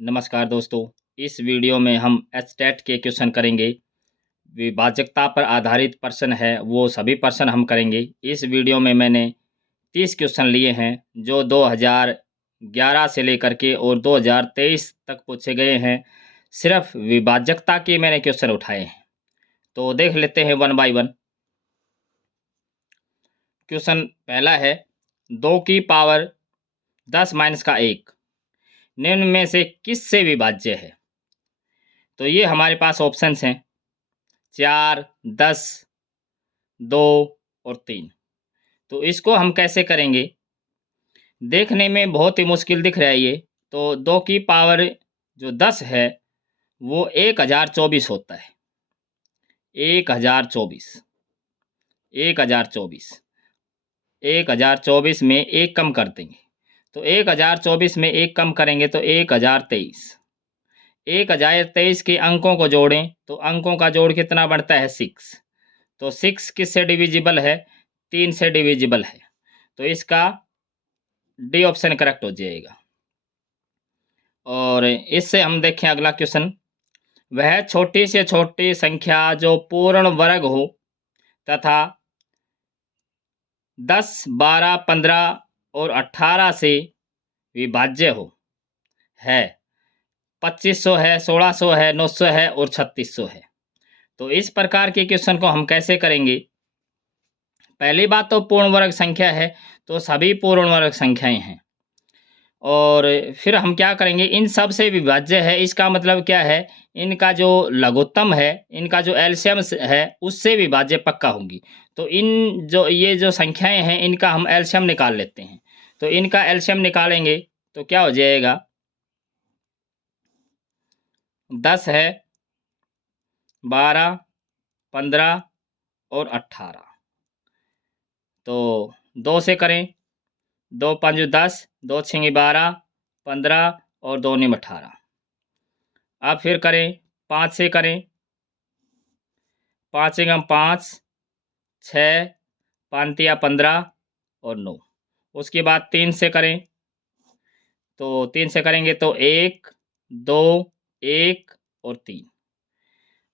नमस्कार दोस्तों। इस वीडियो में हम एचटेट के क्वेश्चन करेंगे। विभाजकता पर आधारित प्रश्न है, वो सभी प्रश्न हम करेंगे। इस वीडियो में मैंने 30 क्वेश्चन लिए हैं जो 2011 से लेकर के और 2023 तक पूछे गए हैं। सिर्फ विभाजकता के मैंने क्वेश्चन उठाए हैं, तो देख लेते हैं वन बाय वन। क्वेश्चन पहला है, 2 की पावर 10 माइनस का 1 निम्न में से किस से विभाज्य है? तो ये हमारे पास ऑप्शंस हैं 4, 10, 2 और 3। तो इसको हम कैसे करेंगे? देखने में बहुत ही मुश्किल दिख रहा है ये। तो 2 की पावर जो 10 है वो 1024 होता है। 1024 1024 1024 में 1 कम कर देंगे। तो 1024 में 1 कम करेंगे तो 1023। 1023 के अंकों को जोड़ें तो अंकों का जोड़ कितना बढ़ता है? 6। तो 6 किससे डिविजिबल है? 3 से डिविजिबल है। तो इसका डी ऑप्शन करेक्ट हो जाएगा। और इससे हम देखें अगला क्वेश्चन, वह छोटी से छोटी संख्या जो पूर्ण वर्ग हो तथा 10, 12, 15 और 18 से विभाज्य हो है 2500 है, 1600 है, 900 है और 3600 है। तो इस प्रकार के क्वेश्चन को हम कैसे करेंगे? पहली बात तो पूर्ण वर्ग संख्या है, तो सभी पूर्ण वर्ग संख्याएं हैं। और फिर हम क्या करेंगे? इन सब से विभाज्य है, इसका मतलब क्या है? इनका जो लघुत्तम है, इनका जो एलसीएम है उससे विभाज्य पक्का होगी। तो ये जो संख्याएं हैं इनका हम एलसीएम निकाल लेते हैं। तो इनका एलसीएम निकालेंगे तो क्या हो जाएगा? 10 है, 12, 15 और 18। तो 2 से करें, 2 5 10, 2 6 12, 15 और 2 9 18। अब फिर करें, 5 से करें, 5 एकम 5, 6, 5 तिया 15 और 9। उसके बाद 3 से करें, तो 3 से करेंगे तो 1, 2, 1 और 3।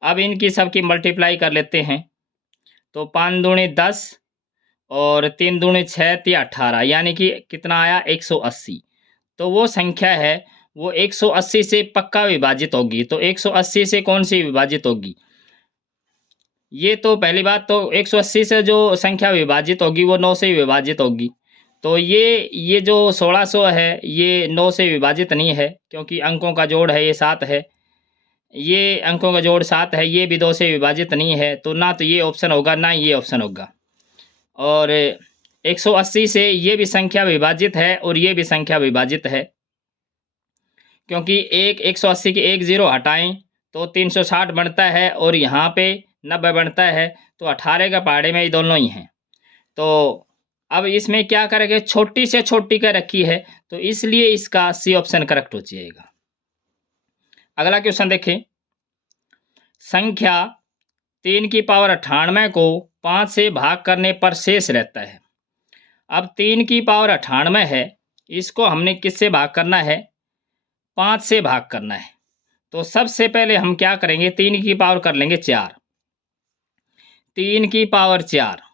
अब इनकी सबकी मल्टीप्लाई कर लेते हैं। तो 5 दूनी 10 और 3 दूनी 6 तिया 18, यानी कि कितना आया? 180। तो वो संख्या है वो 180 से पक्का विभाजित होगी। तो 180 से कौन सी विभाजित होगी? ये तो पहली बात, तो 180 से जो संख्या विभाजित होगी वो 9 से विभाजित होगी। तो ये जो 1600 है ये 9 से विभाजित नहीं है, क्योंकि अंकों का जोड़ है ये 7 है। ये अंकों का जोड़ 7 है, ये भी 2 से विभाजित नहीं है। तो ना तो ये ऑप्शन होगा ना ये ऑप्शन होगा। और 180 से ये भी संख्या विभाजित है और ये भी संख्या विभाजित है, क्योंकि 180 की 1 0 हटाएं तो 360 बनता है और यहाँ पे 90 बनता है। तो 18 का पहाड़े में ये दोनों ही हैं। तो अब इसमें क्या करेंगे? छोटी से छोटी का रखी है, तो इसलिए इसका सी ऑप्शन करेक्ट हो जाएगा। अगला क्वेश्चन देखें, संख्या 3 की पावर 98 को 5 से भाग करने पर शेष रहता है। अब 3 की पावर 98 है, इसको हमने किससे भाग करना है? 5 से भाग करना है। तो सबसे पहले हम क्या करेंगे? 3 की पावर कर लेंगे 4। 3 की पावर 4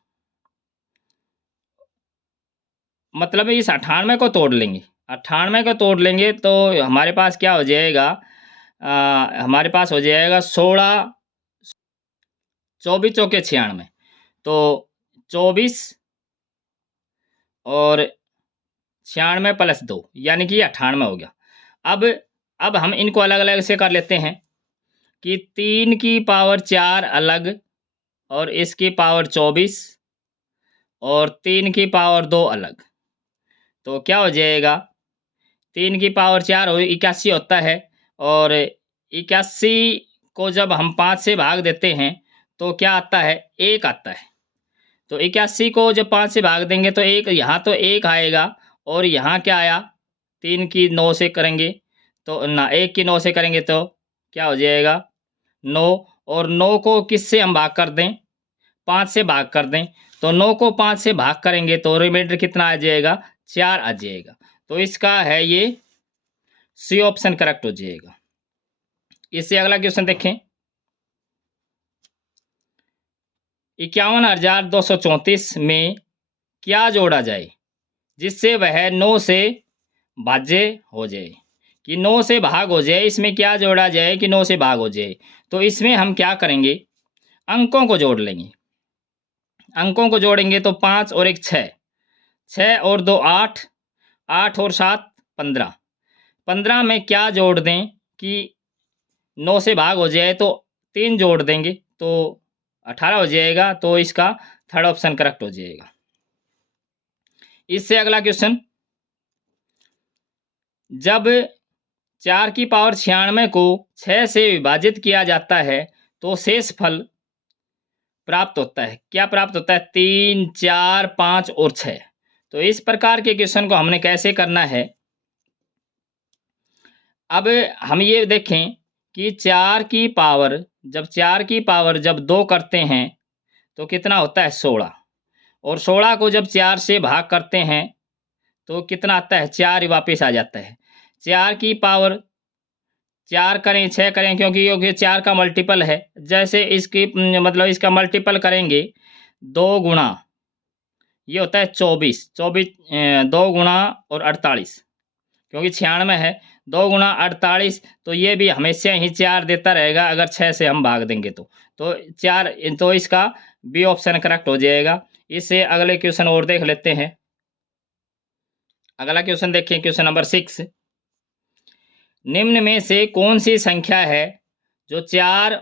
मतलब इस 98 को तोड़ लेंगे। 98 को तोड़ लेंगे तो हमारे पास क्या हो जाएगा? हमारे पास हो जाएगा 16, 24 चौके 96। तो 24 और 96 प्लस 2 यानी कि 98 हो गया। अब हम इनको अलग अलग से कर लेते हैं कि 3 की पावर 4 अलग और इसकी पावर 24 और 3 की पावर 2 अलग। तो क्या हो जाएगा? 3 की पावर 4 हो 81 होता है, और 81 को जब हम 5 से भाग देते हैं तो क्या आता है? 1 आता है। तो 81 को जब 5 से भाग देंगे तो 1 यहाँ तो 1 आएगा, और यहाँ क्या आया? 3 की 9 से करेंगे तो ना 1 की 9 से करेंगे तो क्या हो जाएगा? 9। और 9 को किससे हम भाग कर दें? 5 से भाग कर दें। तो 9 को 5 से भाग करेंगे तो रिमाइंडर कितना आ जाएगा? 4 आ जाएगा। तो इसका है ये सी ऑप्शन करेक्ट हो जाएगा। इससे अगला क्वेश्चन देखें, 51,234 में क्या जोड़ा जाए जिससे वह 9 से भाज्य हो जाए, कि 9 से भाग हो जाए, इसमें क्या जोड़ा जाए कि 9 से भाग हो जाए। तो इसमें हम क्या करेंगे, अंकों को जोड़ लेंगे। अंकों को जोड़ेंगे तो 5 और 1 6, 6 और 2 8, 8 और 7 15, 15 में क्या जोड़ दें कि 9 से भाग हो जाए, तो 3 जोड़ देंगे तो 18 हो जाएगा। तो इसका थर्ड ऑप्शन करेक्ट हो जाएगा। इससे अगला क्वेश्चन, जब 4 की पावर 96 को 6 से विभाजित किया जाता है तो शेष फल प्राप्त होता है। क्या प्राप्त होता है, 3 4 5 और 6। तो इस प्रकार के क्वेश्चन को हमने कैसे करना है, अब हम ये देखें कि 4 की पावर जब 2 करते हैं तो कितना होता है 16, और 16 को जब 4 से भाग करते हैं तो कितना आता है 4 वापस आ जाता है। 4 की पावर 4 करें 6 करें, क्योंकि 4 का मल्टीपल है, जैसे इसकी मतलब इसका मल्टीपल करेंगे 2 गुणा, ये होता है 24, 2 गुणा और 48, क्योंकि 96 है, 2 गुणा 48, तो ये भी हमेशा ही 4 देता रहेगा अगर 6 से हम भाग देंगे तो 4, तो इसका बी ऑप्शन करेक्ट हो जाएगा। इससे अगले क्वेश्चन और देख लेते हैं। अगला क्वेश्चन देखिए, क्वेश्चन नंबर 6, निम्न में से कौन सी संख्या है जो 4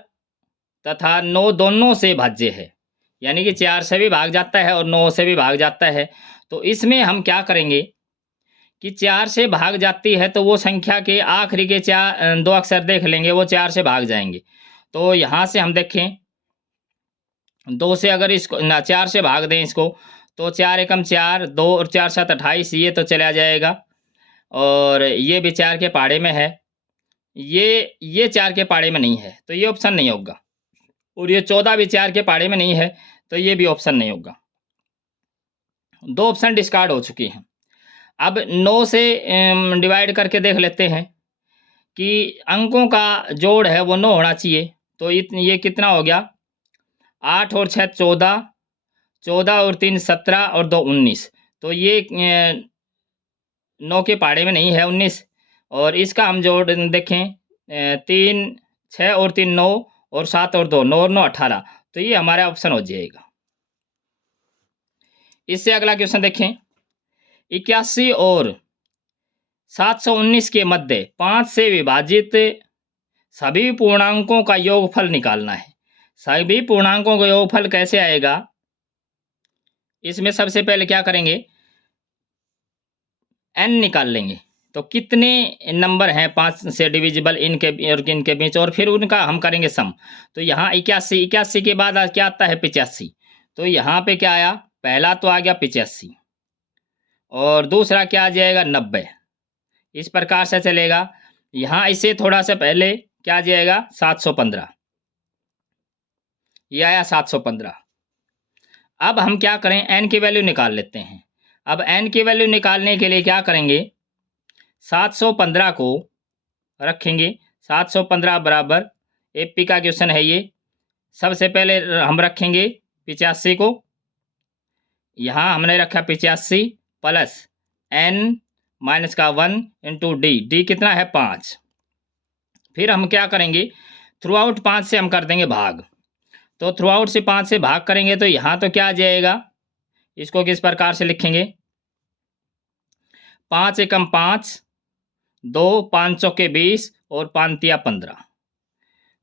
तथा 9 दोनों से भाज्य है, यानी कि 4 से भी भाग जाता है और 9 से भी भाग जाता है। तो इसमें हम क्या करेंगे कि 4 से भाग जाती है तो वो संख्या के आखिरी के 2 अक्षर देख लेंगे, वो 4 से भाग जाएंगे। तो यहाँ से हम देखें 2 से अगर इसको ना 4 से भाग दें इसको, तो 4 एकम 4, 2 और 4 7 28, ये तो चला जाएगा। और ये भी 4 के पाड़े में है, ये 4 के पाड़े में नहीं है, तो ये ऑप्शन नहीं होगा। और ये 14 भी 4 के पाड़े में नहीं है, तो ये भी ऑप्शन नहीं होगा। 2 ऑप्शन डिस्कार्ड हो चुकी हैं। अब 9 से डिवाइड करके देख लेते हैं कि अंकों का जोड़ है वो 9 होना चाहिए। तो ये कितना हो गया, 8 और 6 14, 14 और 3 17 और 2 19। तो ये 9 के पाड़े में नहीं है 19। और इसका हम जोड़ देखें, 3 6 और 3 9 और 7 और 2 9 और 9 18। तो ये हमारा ऑप्शन हो जाएगा। इससे अगला क्वेश्चन देखें, 81 और 719 के मध्य 5 से विभाजित सभी पूर्णांकों का योगफल निकालना है। सभी पूर्णांकों का योगफल कैसे आएगा, इसमें सबसे पहले क्या करेंगे, n निकाल लेंगे। तो कितने नंबर हैं 5 से डिविजिबल इनके और इनके बीच, और फिर उनका हम करेंगे सम। तो यहाँ 81 के बाद क्या आता है 85। तो यहाँ पे क्या आया, पहला तो आ गया 85 और दूसरा क्या आ जाएगा 90। इस प्रकार से चलेगा। यहाँ इसे थोड़ा सा पहले क्या आ जाएगा 715, ये आया 715। अब हम क्या करें, n की वैल्यू निकाल लेते हैं। अब n की वैल्यू निकालने के लिए क्या करेंगे, 715 को रखेंगे। 715 बराबर, एपी का क्वेश्चन है ये। सबसे पहले हम रखेंगे 85 को, यहाँ हमने रखा 85 प्लस n माइनस का 1 इंटू डी कितना है 5। फिर हम क्या करेंगे, थ्रू आउट 5 से हम कर देंगे भाग। तो थ्रू आउट से 5 से भाग करेंगे तो यहाँ तो क्या आ जाएगा, इसको किस प्रकार से लिखेंगे, 5 एकम 5, 2 5 चौके 20 और 5 तिया 15।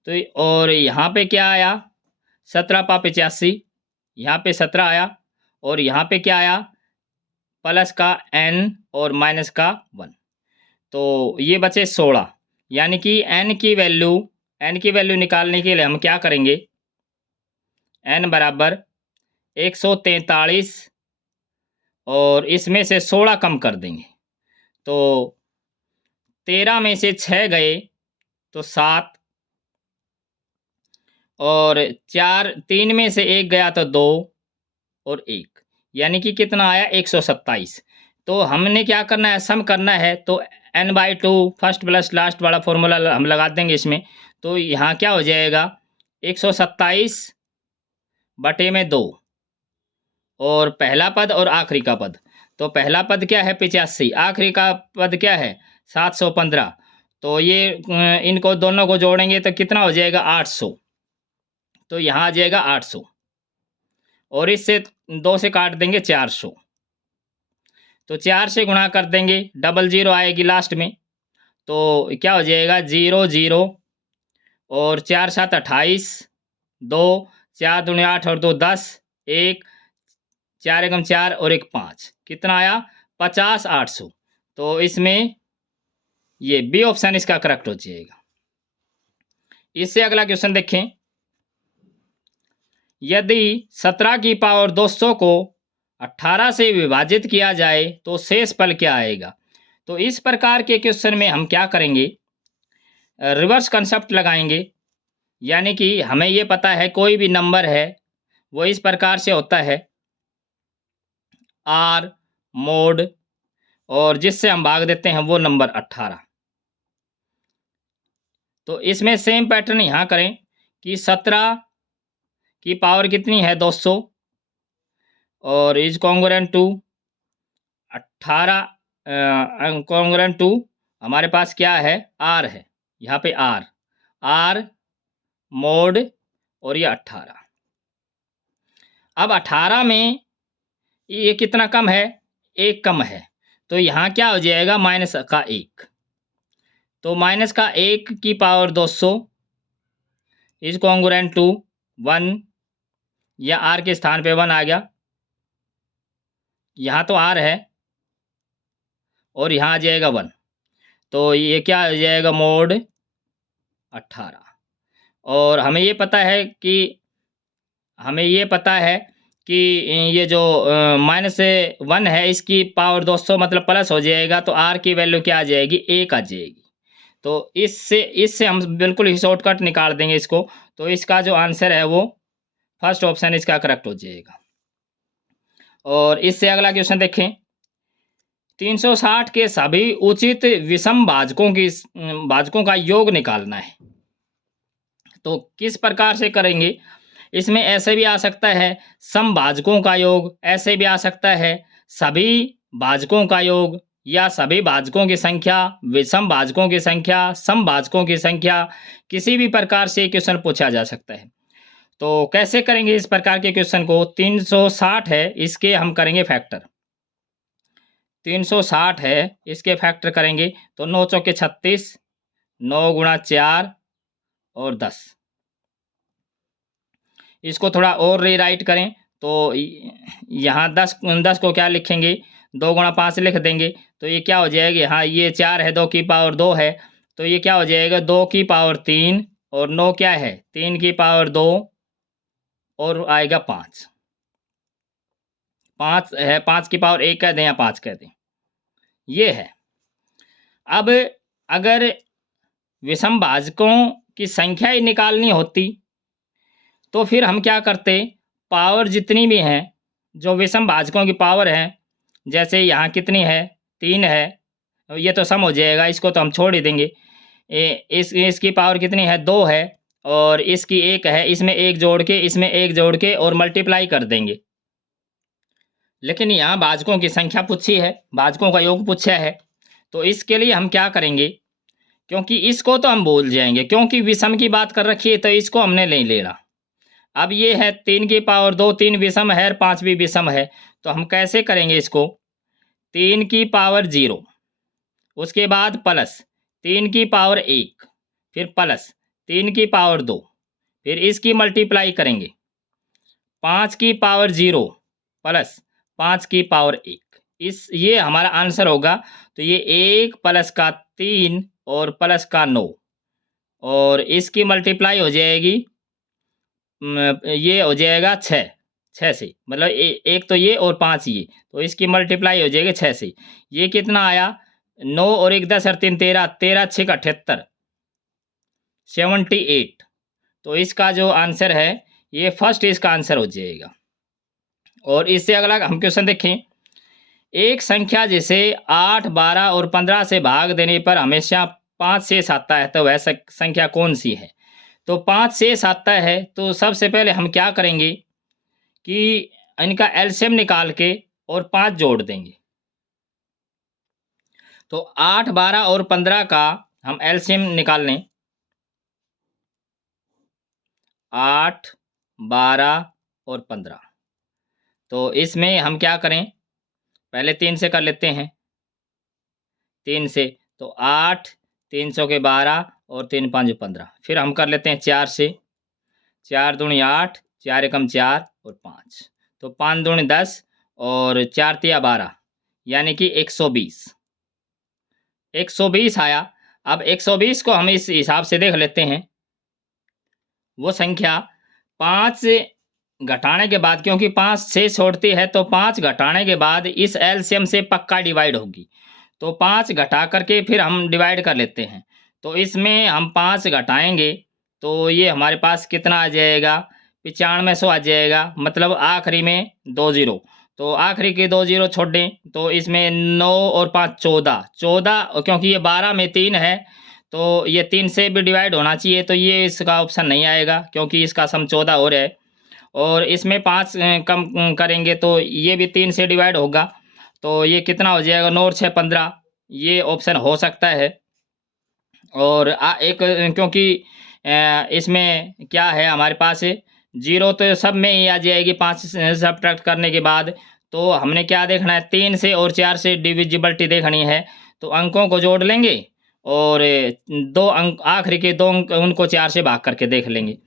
तो और यहाँ पे क्या आया 17 पा 85, यहाँ पे 17 आया और यहाँ पे क्या आया प्लस का n और माइनस का 1। तो ये बचे 16, यानी कि n की वैल्यू निकालने के लिए हम क्या करेंगे, n बराबर 143 और इसमें से 16 कम कर देंगे। तो 13 में से 6 गए तो 7 और 3 में से 1 गया तो 2 और 1, यानी कि कितना आया 127। तो हमने क्या करना है, सम करना है। तो n/2 फर्स्ट प्लस लास्ट वाला फॉर्मूला हम लगा देंगे इसमें। तो यहाँ क्या हो जाएगा 127/2 और पहला पद और आखिरी का पद। तो पहला पद क्या है 85, आखिरी का पद क्या है 715। तो ये इनको दोनों को जोड़ेंगे तो कितना हो जाएगा 800। तो यहाँ आ जाएगा 800 और इससे 2 से काट देंगे 400। तो 4 से गुणा कर देंगे, डबल जीरो आएगी लास्ट में। तो क्या हो जाएगा 0 0 और 4 7 28, 2 4 दूनी 8 और 2 10, 1 4 एकम 4 और 1 5, कितना आया 50 800। तो इसमें ये बी ऑप्शन इसका करेक्ट हो जाएगा। इससे अगला क्वेश्चन देखें, यदि 17 की पावर 200 को 18 से विभाजित किया जाए तो शेष फल क्या आएगा। तो इस प्रकार के क्वेश्चन में हम क्या करेंगे, रिवर्स कंसेप्ट लगाएंगे। यानी कि हमें ये पता है कोई भी नंबर है वो इस प्रकार से होता है आर मोड, और जिससे हम भाग देते हैं वो नंबर 18। तो इसमें सेम पैटर्न यहाँ करें कि 17 की पावर कितनी है 200 और is congruent to 18 congruent to हमारे पास क्या है आर है, यहाँ पे आर मोड और ये 18। अब 18 में ये कितना कम है, 1 कम है। तो यहाँ क्या हो जाएगा माइनस का 1। तो माइनस का 1 की पावर 200 इज कॉन्ग्रुएंट टू 1, या आर के स्थान पे 1 आ गया। यहाँ तो आर है और यहाँ आ जाएगा 1। तो ये क्या आ जाएगा मोड 18। और हमें ये पता है कि ये जो -1 है इसकी पावर 200 मतलब प्लस हो जाएगा, तो आर की वैल्यू क्या आ जाएगी 1 आ जाएगी। तो इससे हम बिल्कुल ही शॉर्टकट निकाल देंगे इसको। तो इसका जो आंसर है वो फर्स्ट ऑप्शन इसका करेक्ट हो जाएगा। और इससे अगला क्वेश्चन देखें, 360 के सभी उचित विषम भाजकों का योग निकालना है। तो किस प्रकार से करेंगे, इसमें ऐसे भी आ सकता है समभाजकों का योग, ऐसे भी आ सकता है सभी भाजकों का योग, या सभी भाजकों की संख्या, विषम भाजकों की संख्या, समभाजकों की संख्या, किसी भी प्रकार से क्वेश्चन पूछा जा सकता है। तो कैसे करेंगे इस प्रकार के क्वेश्चन को, 360 है इसके हम करेंगे फैक्टर। 360 है इसके फैक्टर करेंगे तो 9 चौके 36, 9 गुणा 4 और 10। इसको थोड़ा और रीराइट करें तो यहाँ 10 को क्या लिखेंगे 2 गुणा 5 लिख देंगे। तो ये क्या हो जाएगा, यहाँ ये 4 है 2 की पावर 2 है, तो ये क्या हो जाएगा 2 की पावर 3 और 9 क्या है 3 की पावर 2 और आएगा 5 है, 5 की पावर 1 कह दें या 5 कह दें, ये है। अब अगर विषम भाजकों की संख्या ही निकालनी होती तो फिर हम क्या करते, पावर जितनी भी हैं जो विषम भाजकों की पावर है, जैसे यहाँ कितनी है 3 है, ये तो सम हो जाएगा, इसको तो हम छोड़ ही देंगे। इसकी पावर कितनी है 2 है और इसकी 1 है, इसमें 1 जोड़ के इसमें 1 जोड़ के और मल्टीप्लाई कर देंगे। लेकिन यहाँ भाजकों की संख्या पूछी है, भाजकों का योग पूछा है, तो इसके लिए हम क्या करेंगे, क्योंकि इसको तो हम भूल जाएंगे क्योंकि विषम की बात कर रखी है तो इसको हमने नहीं लेना। अब ये है 3 की पावर 2, 3 विषम है और 5 भी विषम है, तो हम कैसे करेंगे इसको, 3 की पावर 0, उसके बाद प्लस 3 की पावर 1, फिर प्लस 3 की पावर 2, फिर इसकी मल्टीप्लाई करेंगे 5 की पावर 0 प्लस 5 की पावर 1, ये हमारा आंसर होगा। तो ये 1 प्लस का 3 और प्लस का 9 और इसकी मल्टीप्लाई हो जाएगी ये हो जाएगा 6 से, मतलब एक तो ये और 5 ये, तो इसकी मल्टीप्लाई हो जाएगी 6 से। ये कितना आया 9 और 1 10 और 3 13, 13 6 का 78, 78। तो इसका जो आंसर है ये फर्स्ट इसका आंसर हो जाएगा। और इससे अगला हम क्वेश्चन देखें, एक संख्या जिसे 8, 12 और 15 से भाग देने पर हमेशा 5 शेष आता है, तो वह संख्या कौन सी है? तो 5 शेष आता है, तो सबसे पहले हम क्या करेंगे कि इनका एलसीएम निकाल के और 5 जोड़ देंगे। तो 8, 12 और 15 का हम एलसीएम निकाल लें। 8, 12 और 15। तो इसमें हम क्या करें, पहले 3 से कर लेते हैं। 3 से तो 8, 3 सौ के 12 और 3 5 15। फिर हम कर लेते हैं 4 से। 4 दूनी 8, 4 एकम 4 और 5। तो 5 दूनी 10 और 4 तिया 12, यानी कि 120। 120 आया। अब 120 को हम इस हिसाब से देख लेते हैं। वो संख्या 5 घटाने के बाद, क्योंकि 5 6 छोड़ती है, तो 5 घटाने के बाद इस एलसीएम से पक्का डिवाइड होगी। तो 5 घटा करके फिर हम डिवाइड कर लेते हैं। तो इसमें हम 5 घटाएंगे तो ये हमारे पास कितना आ जाएगा, 9500 आ जाएगा। मतलब आखिरी में 2 जीरो, तो आखिरी के 2 जीरो छोड़ दें तो इसमें 9 और 5 14। 14, क्योंकि ये 12 में 3 है तो ये 3 से भी डिवाइड होना चाहिए, तो ये इसका ऑप्शन नहीं आएगा क्योंकि इसका सम 14 हो रहा है। और इसमें 5 कम करेंगे तो ये भी 3 से डिवाइड होगा, तो ये कितना हो जाएगा, 9 और 6 15। ये ऑप्शन हो सकता है। और एक क्योंकि इसमें क्या है हमारे पास, जीरो तो सब में ही आ जाएगी 5 सब्ट्रैक्ट करने के बाद। तो हमने क्या देखना है, 3 से और 4 से डिविजिबिलिटी देखनी है। तो अंकों को जोड़ लेंगे और 2 अंक, आखिरी के 2 अंक उनको 4 से भाग करके देख लेंगे।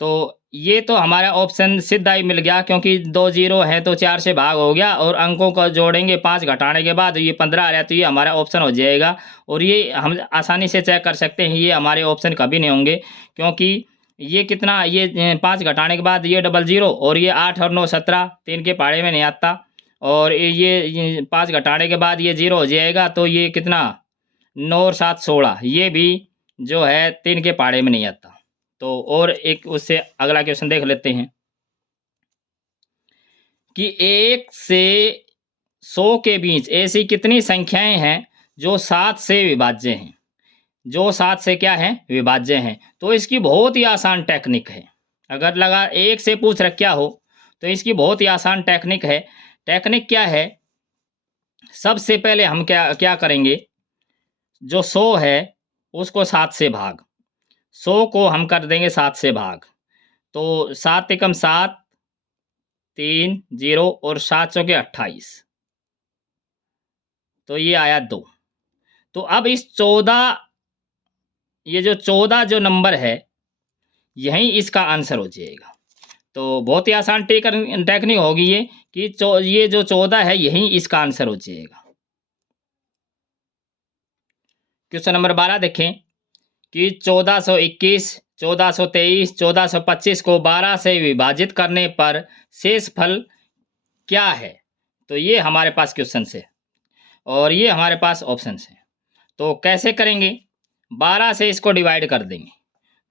तो ये तो हमारा ऑप्शन सीधा ही मिल गया, क्योंकि 2 जीरो है तो 4 से भाग हो गया और अंकों को जोड़ेंगे 5 घटाने के बाद ये 15 आ रहा है, तो ये हमारा ऑप्शन हो जाएगा। और ये हम आसानी से चेक कर सकते हैं, ये हमारे ऑप्शन कभी नहीं होंगे, क्योंकि ये कितना, ये 5 घटाने के बाद ये डबल जीरो, और ये 8 और 9 17, 3 के पहाड़े में नहीं आता। और ये 5 घटाने के बाद ये जीरो हो जाएगा, तो ये कितना, 9 और 7 16, ये भी जो है 3 के पहाड़े में नहीं आता। तो और एक उससे अगला क्वेश्चन देख लेते हैं कि 1 से 100 के बीच ऐसी कितनी संख्याएं हैं जो 7 से विभाज्य हैं, जो 7 से क्या है, विभाज्य हैं। तो इसकी बहुत ही आसान टेक्निक है। अगर लगा 1 से पूछ रखा हो तो इसकी बहुत ही आसान टेक्निक है। टेक्निक क्या है, सबसे पहले हम क्या क्या करेंगे, जो 100 है उसको 7 से भाग, 100 को हम कर देंगे 7 से भाग। तो 7 एकम 7, 3 जीरो और 7 चौके 28, तो ये आया 2। तो अब इस 14, ये जो 14 जो नंबर है, यही इसका आंसर हो जाएगा। तो बहुत ही आसान टेक्निक होगी ये कि ये जो 14 है यही इसका आंसर हो जाएगा। क्वेश्चन नंबर 12 देखें कि 1421, 1423, 1425 को 12 से विभाजित करने पर शेष फल क्या है? तो ये हमारे पास क्वेश्चन है और ये हमारे पास ऑप्शन है। तो कैसे करेंगे, 12 से इसको डिवाइड कर देंगे।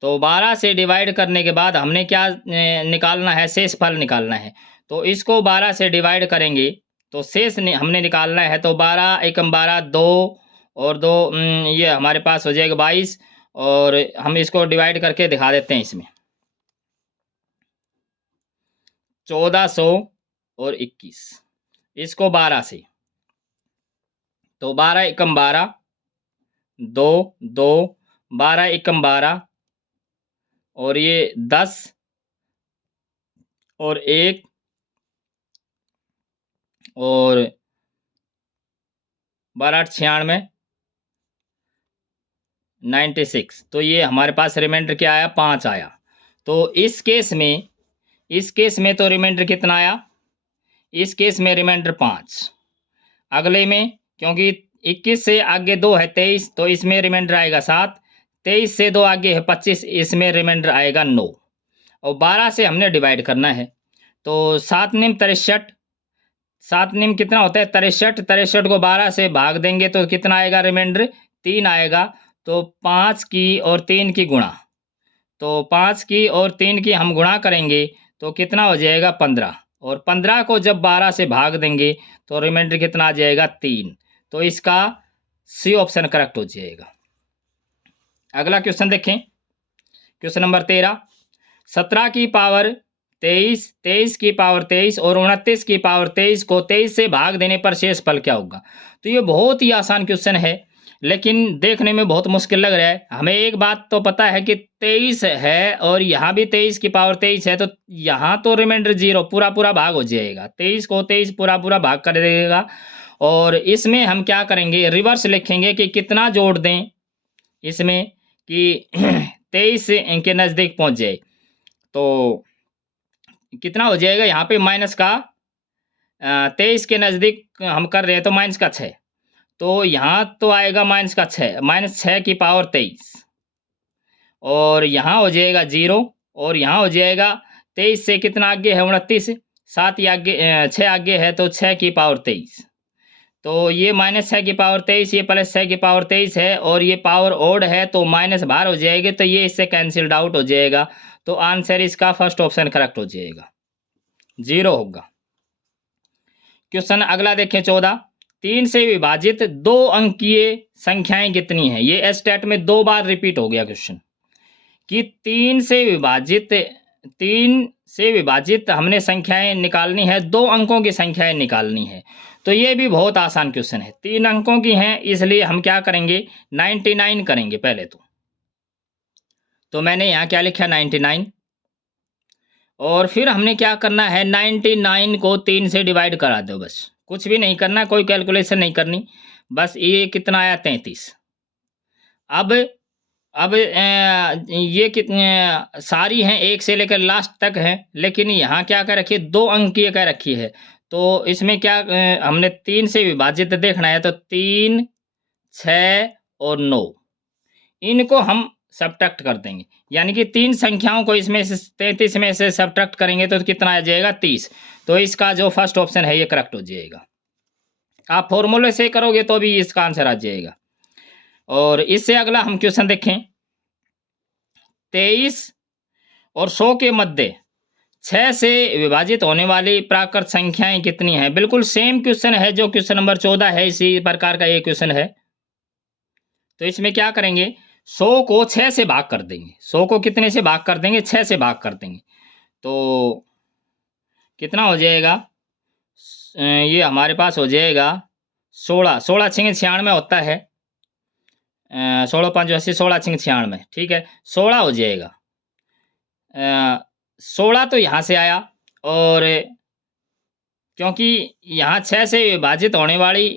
तो 12 से डिवाइड करने के बाद हमने क्या निकालना है, शेष फल निकालना है। तो इसको 12 से डिवाइड करेंगे तो शेष हमने निकालना है। तो 12 एकम 12, 2 और 2, ये हमारे पास हो जाएगा 22। और हम इसको डिवाइड करके दिखा देते हैं इसमें, 1400 और 21, इसको 12 से, तो 12 एकम 12, 2 2, 12 एकम 12 और ये 10 और 1 और 12 8 96, 96। तो ये हमारे पास रिमाइंडर क्या आया, 5 आया। तो इस केस में तो रिमाइंडर कितना आया, इस केस में रिमाइंडर 5। अगले में क्योंकि 21 से आगे 2 है 23, तो इसमें रिमाइंडर आएगा 7। 23 से 2 आगे है 25, इसमें रिमाइंडर आएगा 9। और 12 से हमने डिवाइड करना है। तो 7 निम 63, 7 निम कितना होता है, 63। 63 को 12 से भाग देंगे तो कितना आएगा, रिमाइंडर 3 आएगा। तो 5 की और 3 की गुणा, तो 5 की और 3 की हम गुणा करेंगे तो कितना हो जाएगा, 15। और 15 को जब 12 से भाग देंगे तो रिमाइंडर कितना आ जाएगा 3। तो इसका सी ऑप्शन करेक्ट हो जाएगा। अगला क्वेश्चन देखें, क्वेश्चन नंबर 13। 17 की पावर 23, 23 की पावर 23 और 29 की पावर 23 को 23 से भाग देने पर शेष फल क्या होगा? तो ये बहुत ही आसान क्वेश्चन है, लेकिन देखने में बहुत मुश्किल लग रहा है। हमें एक बात तो पता है कि 23 है और यहाँ भी 23 की पावर 23 है, तो यहाँ तो रिमाइंडर 0 पूरा पूरा भाग हो जाएगा। 23 को 23 पूरा पूरा भाग कर देगा। और इसमें हम क्या करेंगे, रिवर्स लिखेंगे कि कितना जोड़ दें इसमें कि 23 के नज़दीक पहुँच जाए। तो कितना हो जाएगा यहाँ पे माइनस का 23 के नज़दीक हम कर रहे हैं तो माइनस का 6। तो यहाँ तो आएगा माइनस का 6, माइनस 6 की पावर 23 और यहाँ हो जाएगा 0 और यहाँ हो जाएगा 23 से कितना आगे है 29, 7 ही आगे 6 आगे है तो 6 की पावर 23। तो ये माइनस 6 की पावर 23, ये प्लस 6 की पावर 23 है और ये पावर ओड है तो माइनस बाहर हो जाएगी, तो ये इससे कैंसिल्ड आउट हो जाएगा। तो आंसर इसका फर्स्ट ऑप्शन करेक्ट हो जाएगा, 0 होगा। क्वेश्चन अगला देखें 14। 3 से विभाजित 2 अंकीय संख्याएं कितनी हैं? ये स्टेट में 2 बार रिपीट हो गया क्वेश्चन कि 3 से विभाजित हमने संख्याएं निकालनी है, 2 अंकों की संख्याएं निकालनी है। तो ये भी बहुत आसान क्वेश्चन है, 3 अंकों की हैं, इसलिए हम क्या करेंगे 99 करेंगे पहले तो मैंने यहाँ क्या लिखा 99 और फिर हमने क्या करना है 99 को 3 से डिवाइड करा दो, बस कुछ भी नहीं करना, कोई कैलकुलेशन नहीं करनी, बस ये कितना आया 33। अब ये कितने सारी हैं 1 से लेकर लास्ट तक हैं, लेकिन यहाँ क्या कर रखी है 2 अंकीय कर रखी है। तो इसमें क्या हमने 3 से विभाजित देखना है, तो 3, 6 और 9 इनको हम सब्ट्रैक्ट कर देंगे, यानी कि 3 संख्याओं को इसमें से 33 में से सब्ट्रैक्ट करेंगे तो कितना आ जाएगा 30। तो इसका जो फर्स्ट ऑप्शन है ये करेक्ट हो जाएगा। आप फॉर्मूले से करोगे तो भी इसका आंसर आ जाएगा। और इससे अगला हम क्वेश्चन देखें, 23 और 100 के मध्य 6 से विभाजित होने वाली प्राकृत संख्याएं कितनी हैं? बिल्कुल सेम क्वेश्चन है जो क्वेश्चन नंबर 14 है, इसी प्रकार का ये क्वेश्चन है। तो इसमें क्या करेंगे 100 को 6 से भाग कर देंगे, 100 को कितने से भाग कर देंगे 6 से भाग कर देंगे, तो कितना हो जाएगा ये हमारे पास हो जाएगा 16, 16 छिंग 96 होता है, 16 5 80, 16 छिंग 96, ठीक है 16 हो जाएगा। 16 तो यहाँ से आया और क्योंकि यहाँ 6 से विभाजित होने वाली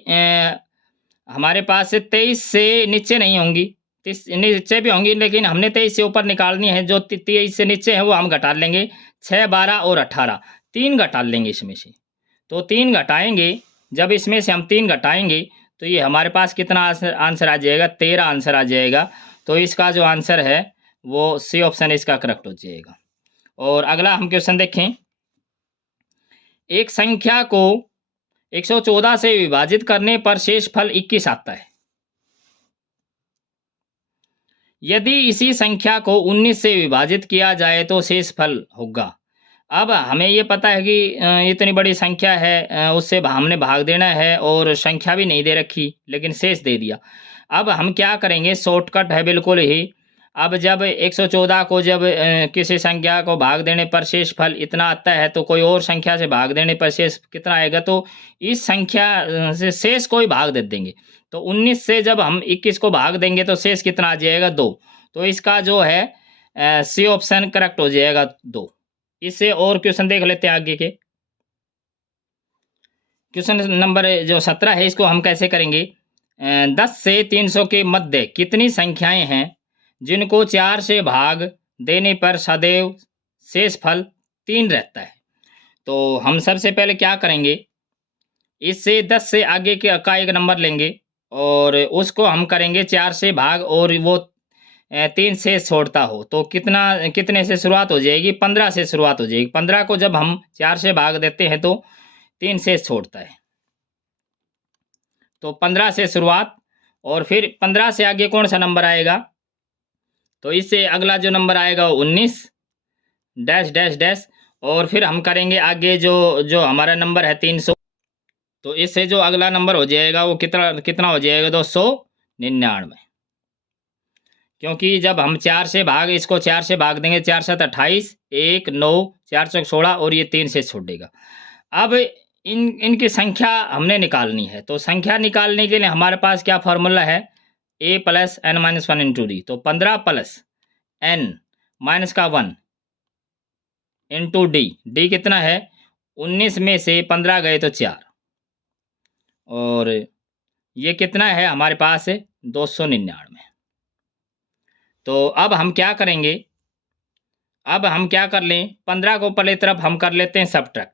हमारे पास 23 से नीचे नहीं होंगी, नीचे भी होंगी, लेकिन हमने 23 से ऊपर निकालनी है, जो 23 से नीचे है वो हम घटा लेंगे, 6, 12 और 18 3 घटा लेंगे इसमें से। तो 3 घटाएंगे, जब इसमें से हम 3 घटाएंगे तो ये हमारे पास कितना आंसर आ जाएगा 13 आंसर आ जाएगा। तो इसका जो आंसर है वो सी ऑप्शन इसका करेक्ट हो जाएगा। और अगला हम क्वेश्चन देखें, एक संख्या को 114 से विभाजित करने पर शेष फल 21 आता है। यदि इसी संख्या को 19 से विभाजित किया जाए तो शेष फल होगा। अब हमें ये पता है कि इतनी बड़ी संख्या है, उससे हमने भाग देना है और संख्या भी नहीं दे रखी लेकिन शेष दे दिया। अब हम क्या करेंगे, शॉर्टकट है बिल्कुल ही। अब जब 114 को जब किसी संख्या को भाग देने पर शेष फल इतना आता है तो कोई और संख्या से भाग देने पर शेष कितना आएगा, तो इस संख्या से शेष को ही भाग दे देंगे। तो 19 से जब हम 21 को भाग देंगे तो शेष कितना आ जाएगा 2। तो इसका जो है सी ऑप्शन करेक्ट हो जाएगा 2। इससे और क्वेश्चन देख लेते हैं आगे के। क्वेश्चन नंबर जो 17 है इसको हम कैसे करेंगे, 10 से 300 के मध्य कितनी संख्याएं हैं जिनको 4 से भाग देने पर सदैव शेष फल 3 रहता है। तो हम सबसे पहले क्या करेंगे, इससे 10 से आगे का एक नंबर लेंगे और उसको हम करेंगे 4 से भाग, और वो 3 से छोड़ता हो तो कितने से शुरुआत हो जाएगी, 15 से शुरुआत हो जाएगी। 15 को जब हम 4 से भाग देते हैं तो 3 से छोड़ता है, तो 15 से शुरुआत, और फिर 15 से आगे कौन सा नंबर आएगा, तो इससे अगला जो नंबर आएगा 19 डैश डैश डैश, और फिर हम करेंगे आगे जो जो हमारा नंबर है 300, तो इससे जो अगला नंबर हो जाएगा वो कितना कितना हो जाएगा 299, क्योंकि जब हम 4 से भाग इसको 4 से भाग देंगे, 4 7 28, 1 9 4 चौक 16 और ये 3 से छूटेगा। अब इनकी संख्या हमने निकालनी है, तो संख्या निकालने के लिए हमारे पास क्या फार्मूला है, a plus n minus one into d. तो 15 प्लस एन माइनस का 1 इंटू डी। डी कितना है, 19 में से 15 गए तो 4, और ये कितना है हमारे पास 299। तो अब हम क्या करेंगे, अब हम क्या कर लें, 15 को पहले तरफ हम कर लेते हैं सब्ट्रैक्ट।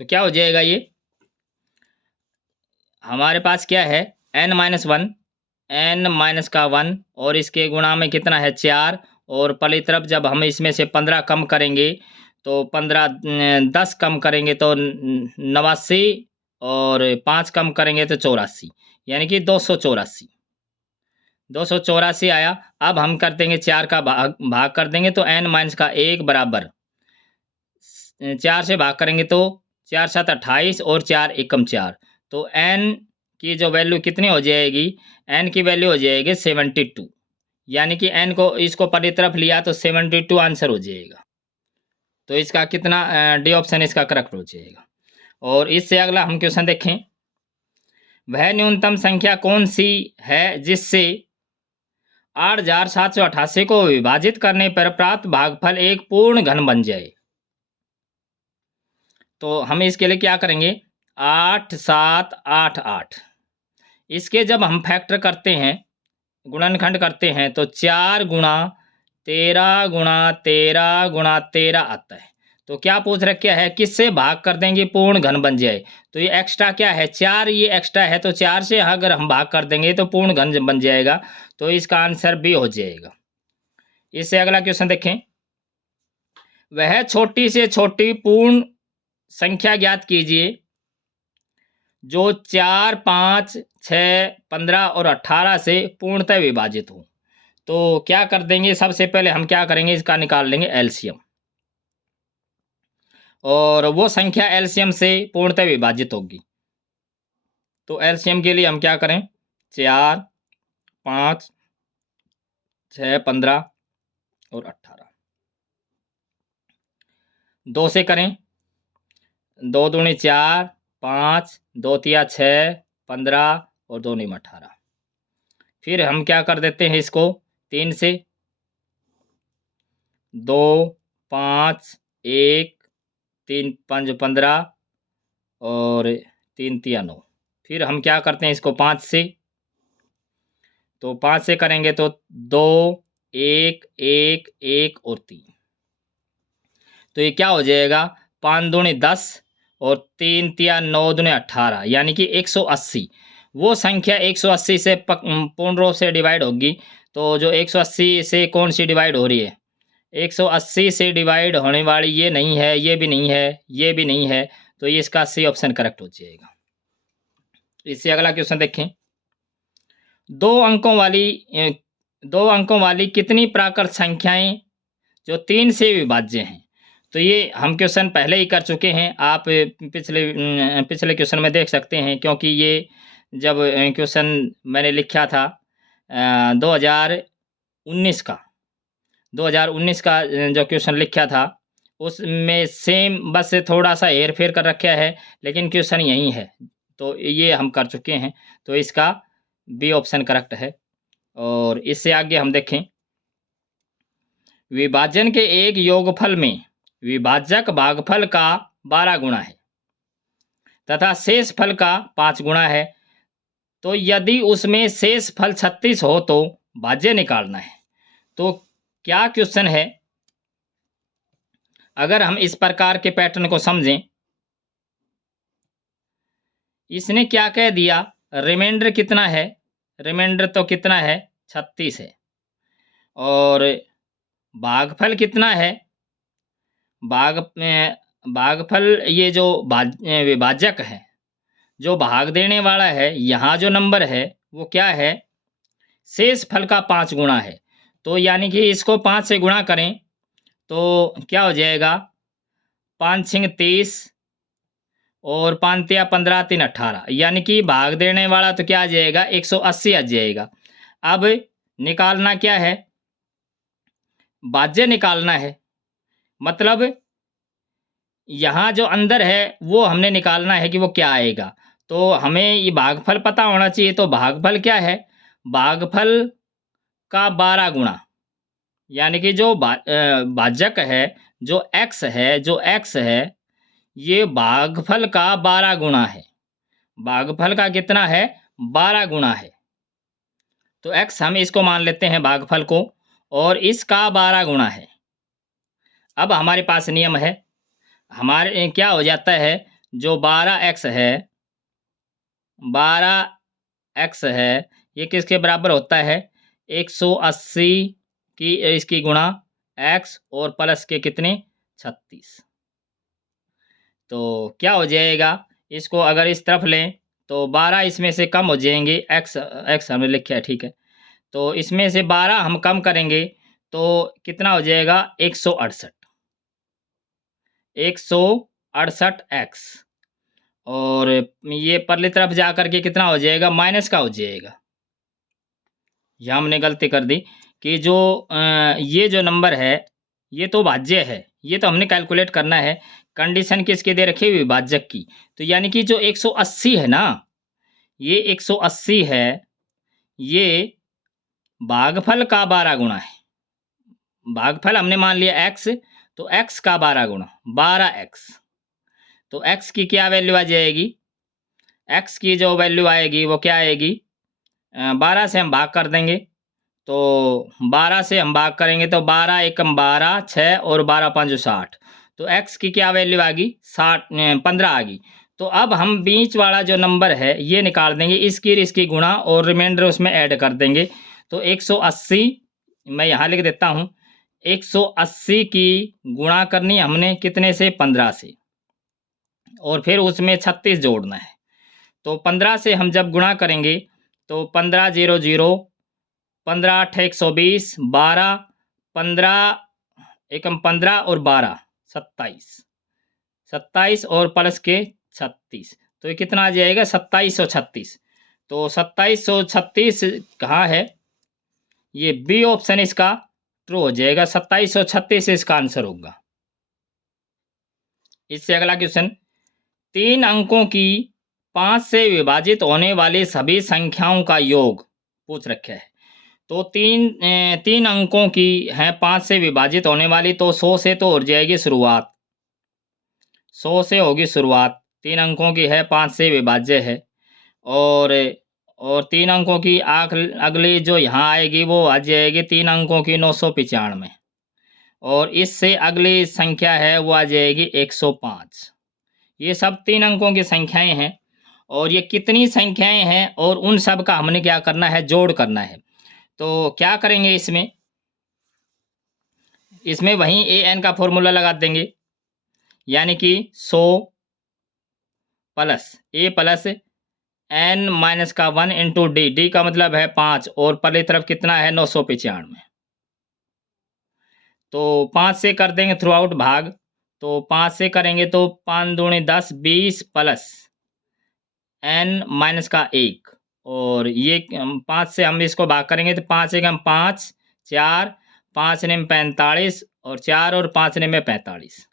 तो क्या हो जाएगा, ये हमारे पास क्या है, n minus one, n minus का 1 और इसके गुणा में कितना है 4, और पहली तरफ जब हम इसमें से 15 कम करेंगे तो 15 10 कम करेंगे तो 89, और 5 कम करेंगे तो 84, यानी कि 284। 284 आया। अब हम कर देंगे 4 का भाग कर देंगे, तो n माइनस का 1 बराबर 4 से भाग करेंगे तो 4 7 28 और 4 एकम 4। तो n की जो वैल्यू कितनी हो जाएगी, n की वैल्यू हो जाएगी 72, यानी कि n को इसको पहली तरफ लिया तो 72 आंसर हो जाएगा। तो इसका कितना डी ऑप्शन इसका करेक्ट हो जाएगा। और इससे अगला हम क्वेश्चन देखें, वह न्यूनतम संख्या कौन सी है जिससे 8788 को विभाजित करने पर प्राप्त भागफल एक पूर्ण घन बन जाए। तो हम इसके लिए क्या करेंगे, 8 7 8 8, इसके जब हम फैक्टर करते हैं, गुणनखंड करते हैं, तो 4 गुणा 13 गुणा 13 गुणा 13 आता है। तो क्या पूछ रखा है, किससे भाग कर देंगे पूर्ण घन बन जाए। तो ये एक्स्ट्रा क्या है, 4, ये एक्स्ट्रा है, तो 4 से अगर हम भाग कर देंगे तो पूर्ण घन बन जाएगा। तो इसका आंसर बी हो जाएगा। इससे अगला क्वेश्चन देखें, वह छोटी से छोटी पूर्ण संख्या ज्ञात कीजिए जो 4 5 6 15 और 18 से पूर्णतः विभाजित हो। तो क्या कर देंगे, सबसे पहले हम क्या करेंगे, इसका निकाल लेंगे एलसीएम, और वो संख्या एलसीएम से पूर्णतः विभाजित होगी। तो एलसीएम के लिए हम क्या करें, 4 5 6 15 और 18, 2 से करें, 2 दूनी 4 5 2 तिया 6 15 और 2 नीम 18। फिर हम क्या कर देते हैं इसको 3 से, 2 5 1 3 5 15 और 3 तिया 9। फिर हम क्या करते हैं इसको 5 से, तो 5 से करेंगे तो 2 1 1 1 और 3। तो ये क्या हो जाएगा, 5 दूनी 10 और 3 तिया 9 दूनी 18, यानी कि 180। वो संख्या 180 से पूर्ण रूप से डिवाइड होगी। तो जो 180 से कौन सी डिवाइड हो रही है, 180 से डिवाइड होने वाली ये नहीं है, ये भी नहीं है, ये भी नहीं है। तो ये इसका सी ऑप्शन करेक्ट हो जाएगा। इससे अगला क्वेश्चन देखें, दो अंकों वाली कितनी प्राकृत संख्याएं जो 3 से विभाज्य हैं। तो ये हम क्वेश्चन पहले ही कर चुके हैं, आप पिछले क्वेश्चन में देख सकते हैं, क्योंकि ये जब क्वेश्चन मैंने लिखा था 2019 का जो क्वेश्चन लिखा था उसमें सेम, बस थोड़ा सा हेर फेर कर रखा है, लेकिन क्वेश्चन यही है। तो ये हम कर चुके हैं, तो इसका बी ऑप्शन करेक्ट है। और इससे आगे हम देखें, विभाजन के एक योगफल में विभाजक भागफल का 12 गुना है तथा शेष फल का 5 गुना है। तो यदि उसमें शेष फल 36 हो तो भाज्य निकालना है। तो क्या क्वेश्चन है, अगर हम इस प्रकार के पैटर्न को समझें, इसने क्या कह दिया, रिमाइंडर कितना है, रिमाइंडर तो कितना है 36 है, और भागफल कितना है, भागफल ये जो विभाजक है, जो भाग देने वाला है, यहाँ जो नंबर है वो क्या है, शेष फल का 5 गुना है। तो यानी कि इसको 5 से गुणा करें तो क्या हो जाएगा, 5 छिंग 30 और 5 तिया 15 3 18, यानी कि भाग देने वाला तो क्या आ जाएगा, 180 आ जाएगा। अब निकालना क्या है, भाज्य निकालना है, मतलब यहाँ जो अंदर है वो हमने निकालना है कि वो क्या आएगा। तो हमें ये भागफल पता होना चाहिए। तो भागफल क्या है, भागफल का 12 गुणा, यानी कि जो भाजक है, जो x है, ये भागफल का 12 गुणा है। भागफल का कितना है, 12 गुणा है। तो x हम इसको मान लेते हैं भागफल को, और इसका 12 गुणा है। अब हमारे पास नियम है, हमारे क्या हो जाता है, जो 12x है, 12x है, ये किसके बराबर होता है, 180 की इसकी गुणा x और प्लस के कितने, 36। तो क्या हो जाएगा, इसको अगर इस तरफ लें तो 12 इसमें से कम हो जाएंगे, x हमने लिखा है, ठीक है। तो इसमें से 12 हम कम करेंगे तो कितना हो जाएगा, 168, 168x, और ये परली तरफ जा करके कितना हो जाएगा, माइनस का हो जाएगा। यहाँ हमने गलती कर दी कि जो ये जो नंबर है ये तो भाज्य है, ये तो हमने कैलकुलेट करना है। कंडीशन किसकी दे रखी हुई, भाजक की। तो यानी कि जो 180 है ना, ये 180 है, ये भागफल का 12 गुणा है। भागफल हमने मान लिया x, तो x का 12 गुणा 12x। तो x की क्या वैल्यू आ जाएगी, x की जो वैल्यू आएगी वो क्या आएगी, 12 से हम भाग कर देंगे। तो 12 से हम भाग करेंगे तो 12 एकम 12, 6 और 12 5 60। तो x की क्या वैल्यू आ गई, 15 आ गई। तो अब हम बीच वाला जो नंबर है ये निकाल देंगे, इसकी गुणा और रिमाइंडर उसमें ऐड कर देंगे। तो 180 मैं यहाँ लिख देता हूँ, 180 की गुणा करनी हमने कितने से, 15 से, और फिर उसमें 36 जोड़ना है। तो 15 से हम जब गुणा करेंगे तो 15 0 0, 15 8 120, 12 15 एकम 15 और 12 27, 27 और प्लस के 36। तो ये कितना आ जाएगा, 2736। तो 2736 कहाँ है, ये बी ऑप्शन इसका ट्रू हो जाएगा, 2736 इसका आंसर होगा। इससे अगला क्वेश्चन, 3 अंकों की 5 से विभाजित होने वाली सभी संख्याओं का योग पूछ रखे है। तो तीन अंकों की है 5 से विभाजित होने वाली, तो 100 से तो हो जाएगी शुरुआत, 100 से होगी शुरुआत। 3 अंकों की है, 5 से विभाज्य है, और 3 अंकों की अगली जो यहाँ आएगी वो आ जाएगी 3 अंकों की 995, और इससे अगली संख्या है वो आ जाएगी 105। ये सब 3 अंकों की संख्याएं हैं, और ये कितनी संख्याएं हैं और उन सब का हमने क्या करना है, जोड़ करना है। तो क्या करेंगे, इसमें वहीं ए एन का फॉर्मूला लगा देंगे, यानी कि 100 प्लस ए प्लस एन माइनस का 1 इंटू डी, डी का मतलब है 5, और पहली तरफ कितना है, 995। तो 5 से कर देंगे थ्रू आउट भाग, तो 5 से करेंगे तो 5 दूनी 10, 20 प्लस एन माइनस का 1, और ये 5 से हम इसको भाग करेंगे तो 5 एकम 5, 4, 5 ने 45, और 4 और 5 ने 45।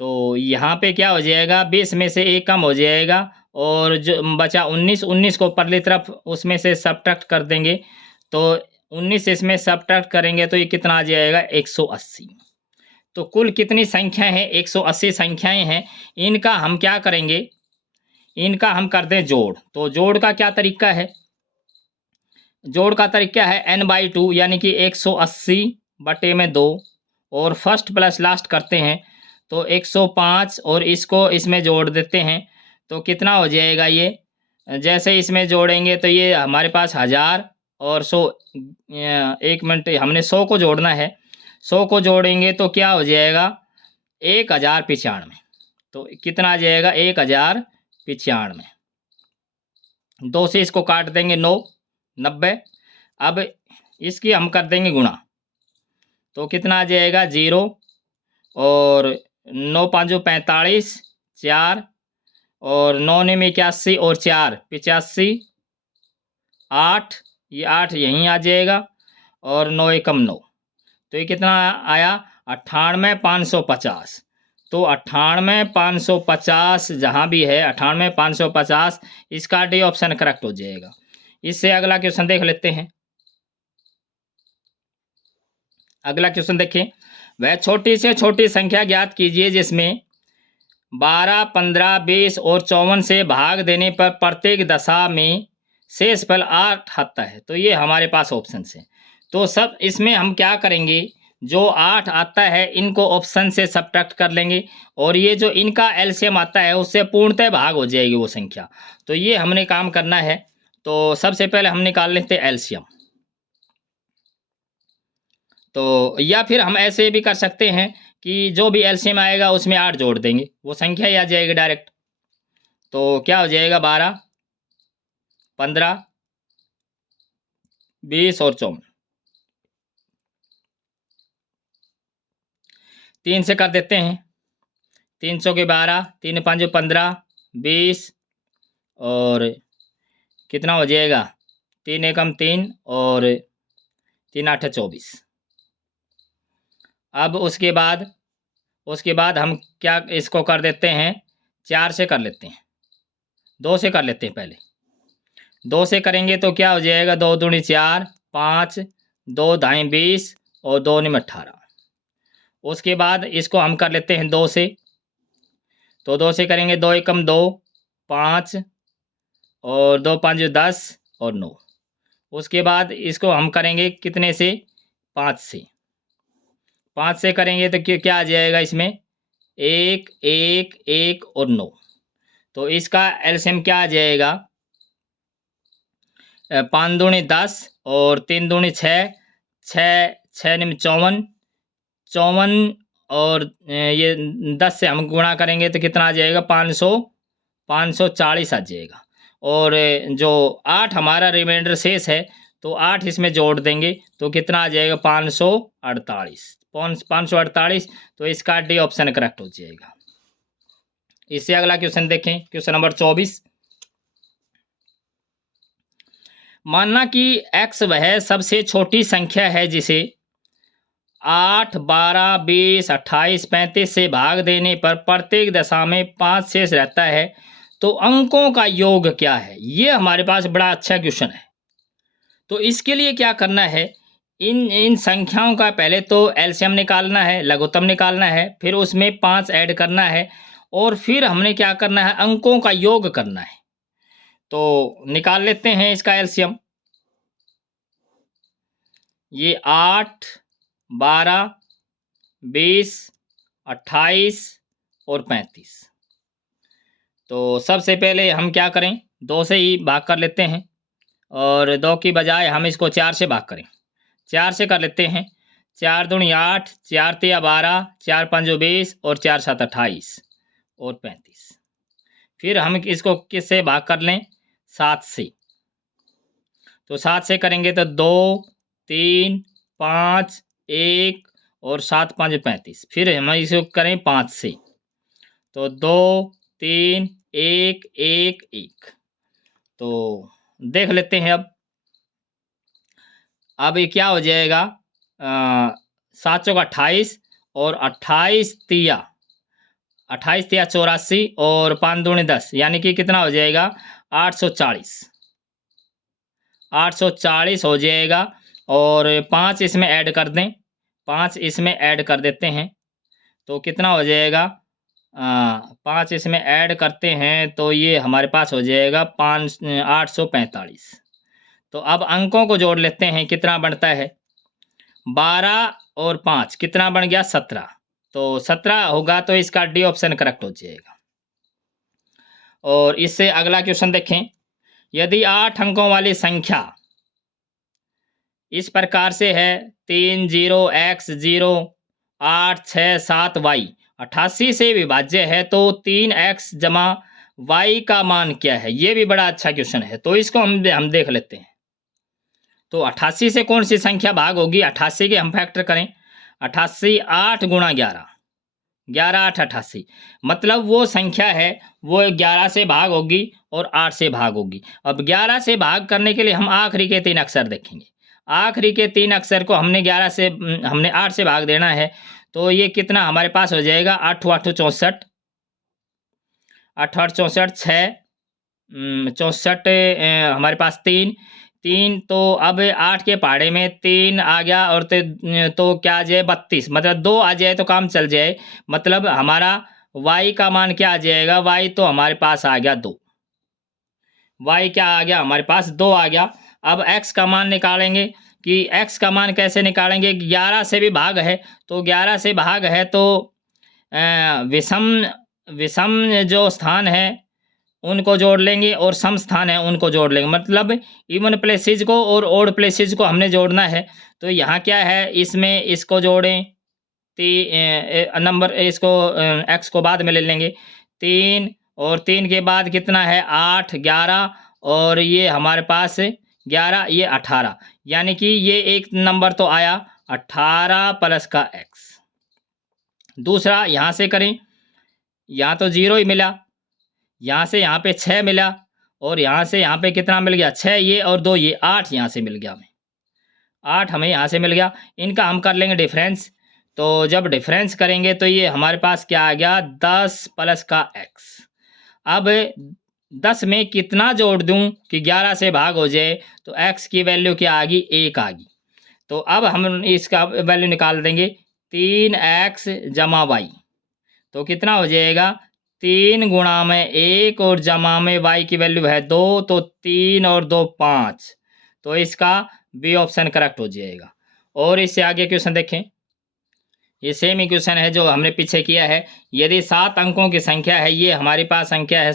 तो यहाँ पे क्या हो जाएगा, 20 में से 1 कम हो जाएगा, और जो बचा 19 को परली तरफ उसमें से सब्ट्रैक्ट कर देंगे। तो 19 इसमें सब्ट्रैक्ट करेंगे तो ये कितना आ जाएगा, 180। तो कुल कितनी संख्या है, 180 संख्याएं हैं। इनका हम क्या करेंगे, इनका हम कर दें जोड़। तो जोड़ का क्या तरीका है, जोड़ का तरीका है n/2, यानी कि 180 बटे में 2, और फर्स्ट प्लस लास्ट करते हैं तो 105, और इसको इसमें जोड़ देते हैं तो कितना हो जाएगा, ये जैसे इसमें जोड़ेंगे तो ये हमारे पास 1000 और 100, 1 मिनट, हमने 100 को जोड़ना है, 100 को जोड़ेंगे तो क्या हो जाएगा, 1095। तो कितना आ जाएगा, 1095। 2 से इसको काट देंगे 9, 90। अब इसकी हम कर देंगे गुणा, तो कितना आ जाएगा, 0 और 9 पाँचों 45, 4 और 9 ने में 81 और 4 85, 8, ये 8 यहीं आ जाएगा और 9 एकम 9, तो ये कितना आया 98,550। तो 98,550 जहाँ भी है 98,550, इसका डी ऑप्शन करेक्ट हो जाएगा। इससे अगला क्वेश्चन देख लेते हैं। अगला क्वेश्चन देखें, वह छोटी से छोटी संख्या ज्ञात कीजिए जिसमें 12, 15, 20 और 54 से भाग देने पर प्रत्येक दशा में शेष फल 8 आता है। तो ये हमारे पास ऑप्शन है। तो सब इसमें हम क्या करेंगे, जो 8 आता है इनको ऑप्शन से सब्ट्रैक्ट कर लेंगे और ये जो इनका एलसीएम आता है उससे पूर्णतः भाग हो जाएगी वो संख्या। तो ये हमने काम करना है। तो सबसे पहले हम निकाल लेते हैं एलसीएम। तो या फिर हम ऐसे भी कर सकते हैं कि जो भी एलसीएम आएगा उसमें 8 जोड़ देंगे, वो संख्या ही आ जाएगी डायरेक्ट। तो क्या हो जाएगा 12, 15, 20 और 54, 3 से कर देते हैं। 3 चौके 12, 3 पाँच 15, 20 और कितना हो जाएगा 3 एकम 3 और 3 आठ 24। अब उसके बाद हम क्या इसको कर देते हैं, 4 से कर लेते हैं, 2 से कर लेते हैं। पहले 2 से करेंगे तो क्या हो जाएगा 2 दूनी 4, 5, 2 ढाई 20 और 2 निम 18। उसके बाद इसको हम कर लेते हैं 2 से, तो 2 से करेंगे 2 एकम 2, 5 और 2 पाँच 10 और 9। उसके बाद इसको हम करेंगे कितने से 5 से, 5 से करेंगे तो क्या आ जाएगा इसमें 1, 1, 1 और 9। तो इसका एलसीएम क्या आ जाएगा 5 दूनी 10 और 3 दूनी 6, 6 निम 54, 54 और ये 10 से हम गुणा करेंगे तो कितना आ जाएगा 540 आ जाएगा। और जो 8 हमारा रिमाइंडर शेष है तो 8 इसमें जोड़ देंगे तो कितना आ जाएगा 548। तो इसका डी ऑप्शन करेक्ट हो जाएगा। इससे अगला क्वेश्चन देखें, क्वेश्चन नंबर 24। मानना कि x वह सबसे छोटी संख्या है जिसे 8, 12, 20, 28, 35 से भाग देने पर प्रत्येक दशा में 5 शेष रहता है, तो अंकों का योग क्या है। ये हमारे पास बड़ा अच्छा क्वेश्चन है। तो इसके लिए क्या करना है, इन संख्याओं का पहले तो एलसीएम निकालना है, लघुत्तम निकालना है, फिर उसमें 5 ऐड करना है और फिर हमने क्या करना है अंकों का योग करना है। तो निकाल लेते हैं इसका एलसीएम। ये 8, 12, 20, 28 और 35। तो सबसे पहले हम क्या करें 2 से ही भाग कर लेते हैं और 2 की बजाय हम इसको 4 से भाग करें। 4 से कर लेते हैं, 4 दूनी 8, 4 तिया 12, 4 पंजो 20 और 4 सात 28 और 35। फिर हम इसको किससे भाग कर लें 7 से। तो 7 से करेंगे तो 2, 3, 5, 1 और 7 5 35। फिर हम इसको करें 5 से, तो 2, 3, 1, 1, 1। तो देख लेते हैं अब ये क्या हो जाएगा 7 चौक 28 और 28 तिया 84 और 5 दूनी 10, यानी कि कितना हो जाएगा 840 हो जाएगा। और 5 इसमें ऐड कर दें, 5 इसमें ऐड कर देते हैं तो कितना हो जाएगा 5 इसमें ऐड करते हैं तो ये हमारे पास हो जाएगा 845। तो अब अंकों को जोड़ लेते हैं, कितना बनता है 12 और 5 कितना बन गया 17। तो 17 होगा तो इसका डी ऑप्शन करेक्ट हो जाएगा। और इससे अगला क्वेश्चन देखें, यदि 8 अंकों वाली संख्या इस प्रकार से है 3 0 x 0 8 6 7 y 88 से विभाज्य है तो 3x जमा y का मान क्या है। ये भी बड़ा अच्छा क्वेश्चन है, तो इसको हम देख लेते हैं। तो 88 से कौन सी संख्या भाग होगी, 88 के हम फैक्टर करें 88 8 गुणा 11 11 8 88, मतलब वो संख्या है वो 11 से भाग होगी और 8 से भाग होगी। अब 11 से भाग करने के लिए हम आखिरी के 3 अक्षर देखेंगे। आखिरी के 3 अक्षर को हमने 8 से भाग देना है, तो ये कितना हमारे पास हो जाएगा 8 8 64, 8 8 64, 6 64, हमारे पास 3 3, तो अब 8 के पहाड़े में 3 आ गया और तो क्या आ जाए 32, मतलब 2 आ जाए तो काम चल जाए। मतलब हमारा y का मान क्या आ जाएगा, y तो हमारे पास आ गया 2, y क्या आ गया हमारे पास 2 आ गया। अब x का मान निकालेंगे कि x का मान कैसे निकालेंगे, 11 से भी भाग है, तो 11 से भाग है तो विषम विषम जो स्थान है उनको जोड़ लेंगे और सम स्थान है उनको जोड़ लेंगे, मतलब इवन प्लेसेस को और ओड प्लेसेस को हमने जोड़ना है। तो यहाँ क्या है, इसमें इसको जोड़ें, नंबर इसको एक्स को बाद में ले लेंगे, 3 और 3 के बाद कितना है 8 11 और ये हमारे पास 11 ये 18, यानी कि ये एक नंबर तो आया 18 प्लस का एक्स। दूसरा यहाँ से करें, यहाँ तो 0 ही मिला, यहाँ से यहाँ पे 6 मिला और यहाँ से यहाँ पे कितना मिल गया 6 ये और 2 ये 8 यहाँ से मिल गया हमें, 8 हमें यहाँ से मिल गया। इनका हम कर लेंगे डिफरेंस, तो जब डिफरेंस करेंगे तो ये हमारे पास क्या आ गया 10 प्लस का एक्स। अब 10 में कितना जोड़ दूं कि 11 से भाग हो जाए, तो एक्स की वैल्यू क्या आ गई 1 आ गई। तो अब हम इसका वैल्यू निकाल देंगे 3x जमा वाई, तो कितना हो जाएगा 3 गुणा में 1 और जमा में y की वैल्यू है 2, तो 3 और 2 5, तो इसका बी ऑप्शन करेक्ट हो जाएगा। और इससे आगे क्वेश्चन देखें, ये सेम इक्वेशन है जो हमने पीछे किया है। यदि 7 अंकों की संख्या है, ये हमारे पास संख्या है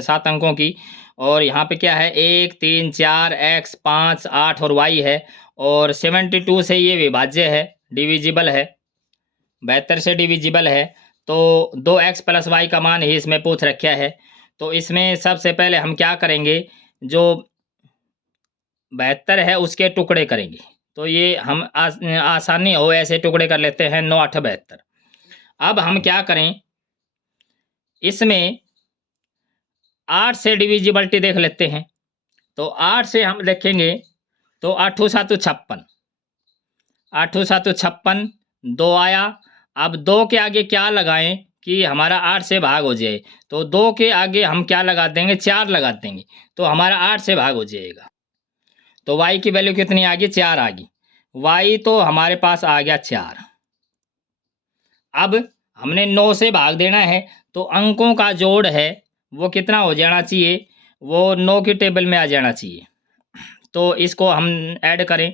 7 अंकों की, और यहाँ पे क्या है 1 3 4 x 5 8 और y है, और 72 से ये विभाज्य है, डिविजिबल है, 72 से डिविजिबल है, तो 2x प्लस वाई का मान ही इसमें पूछ रखा है। तो इसमें सबसे पहले हम क्या करेंगे, जो 72 है उसके टुकड़े करेंगे, तो ये हम आसानी हो ऐसे टुकड़े कर लेते हैं 9 8 72। अब हम क्या करें, इसमें 8 से डिविजिबिलिटी देख लेते हैं, तो 8 से हम देखेंगे तो 8 7 56, 8 7 56, 2 आया। अब 2 के आगे क्या लगाएं कि हमारा 8 से भाग हो जाए, तो 2 के आगे हम क्या लगा देंगे 4 लगा देंगे, तो हमारा 8 से भाग हो जाएगा। तो y की वैल्यू कितनी आ गई 4 आ गई, y तो हमारे पास आ गया 4। अब हमने 9 से भाग देना है, तो अंकों का जोड़ है वो कितना हो जाना चाहिए, वो 9 की टेबल में आ जाना चाहिए। तो इसको हम ऐड करें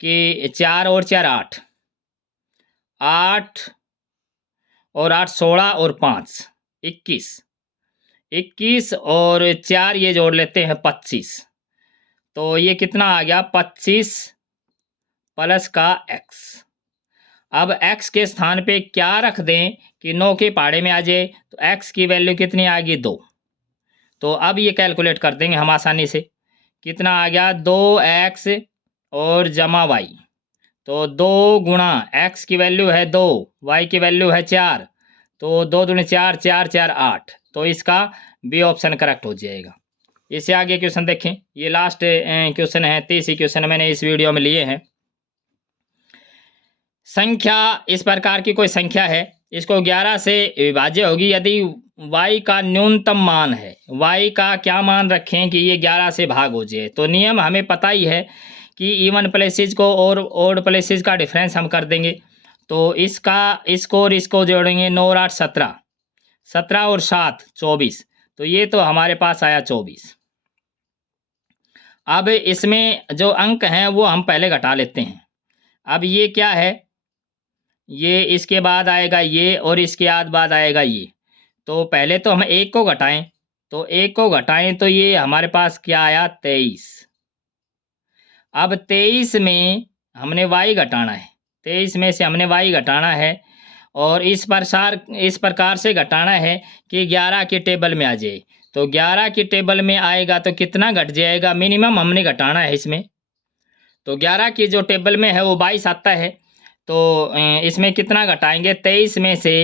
कि 4 और 4 8, 8 और 8 16 और 5 21, 21 और 4 ये जोड़ लेते हैं 25, तो ये कितना आ गया 25 प्लस का x। अब x के स्थान पे क्या रख दें कि 9 के पहाड़े में आ जाए, तो x की वैल्यू कितनी आ गई 2। तो अब ये कैलकुलेट कर देंगे हम आसानी से, कितना आ गया 2x और जमा y, तो 2 गुणा x की वैल्यू है 2, y की वैल्यू है 4, तो 2 दूनी 4 4 4 8, तो इसका बी ऑप्शन करेक्ट हो जाएगा। इससे आगे क्वेश्चन देखें, ये लास्ट क्वेश्चन है, 30 क्वेश्चन मैंने इस वीडियो में लिए हैं। संख्या इस प्रकार की कोई संख्या है, इसको 11 से विभाज्य होगी यदि y का न्यूनतम मान है। y का क्या मान रखें कि ये 11 से भाग हो जाए, तो नियम हमें पता ही है कि इवन प्लेसेस को और ओड प्लेसेस का डिफरेंस हम कर देंगे। तो इसको और इसको जोड़ेंगे, 9 और 8 17, 17 और 7 24, तो ये तो हमारे पास आया 24। अब इसमें जो अंक हैं वो हम पहले घटा लेते हैं। अब ये क्या है, ये इसके बाद आएगा ये और इसके बाद आएगा ये, तो पहले तो हम 1 को घटाएं, तो 1 को घटाएं तो ये हमारे पास क्या आया 23। अब 23 में हमने y घटाना है, 23 में से हमने y घटाना है, और इस प्रकार से घटाना है कि 11 की टेबल में आ जाए। तो 11 की टेबल में आएगा तो कितना घट जाएगा, मिनिमम हमने घटाना है इसमें, तो 11 की जो टेबल में है वो 22 आता है, तो इसमें कितना घटाएंगे 23 में से